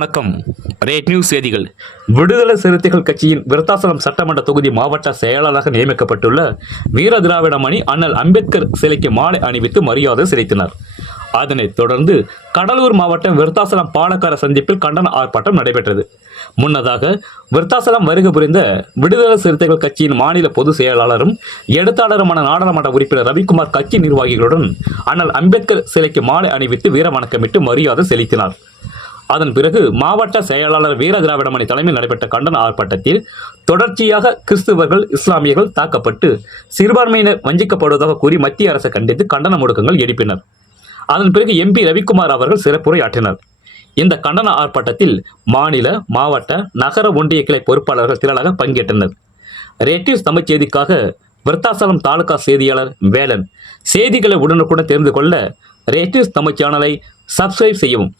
வணக்கம். Rate news செய்திகள். விடுதலை சிறுத்தைகள் கட்சியின் விருத்தாசலம் சட்டமன்ற தொகுதி மாவட்ட செயலாளராக நியமிக்கப்பட்டுள்ள வீர திராவிடமணி அண்ணல் அம்பேத்கர் சிலைக்கு மாலை அணிவித்து மரியாதை செலுத்தினார். அதனைத் தொடர்ந்து கடலூர் மாவட்டம் விருத்தாசலம் பாலக்கார சந்திப்பில் கண்டன ஆர்ப்பாட்டம் நடைபெற்றது. முன்னதாக விருத்தாசலம் வருகை புரிந்த விடுதலை சிறுத்தைகள் கட்சியின் மாநில பொதுச் செயலாளரும் எழுத்தாளருமான நாடாளுமன்ற உறுப்பினர் ரவிக்குமார் கட்சி நிர்வாகிகளுடன் அண்ணல் அம்பேத்கர் சிலைக்கு மாலை அணிவித்து வீர வணக்கமிட்டு மரியாதை செலுத்தினார். அதன் பிறகு மாவட்ட செயலாளர் வீர திராவிடமணி தலைமையில் நடைபெற்ற கண்டன ஆர்ப்பாட்டத்தில் தொடர்ச்சியாக கிறிஸ்துவர்கள், இஸ்லாமியர்கள் தாக்கப்பட்டு சிறுபான்மையினர் வஞ்சிக்கப்படுவதாக கூறி மத்திய அரசை கண்டித்து கண்டன முழக்கங்கள் எழுப்பினர். அதன் பிறகு MP ரவிக்குமார் அவர்கள் சிறப்புரையாற்றினர். இந்த கண்டன ஆர்ப்பாட்டத்தில் மாநில, மாவட்ட, நகர ஒன்றிய கிளை பொறுப்பாளர்கள் திரளாக பங்கேற்றனர். ரேடியோஸ் தமிழ் செய்திக்காக விருத்தாசலம் தாலுகா செய்தியாளர் வேலன். செய்திகளை உடனுக்குடன் தெரிந்து கொள்ள ரேடியோஸ் தமிழ் சேனலை சப்ஸ்கிரைப் செய்யவும்.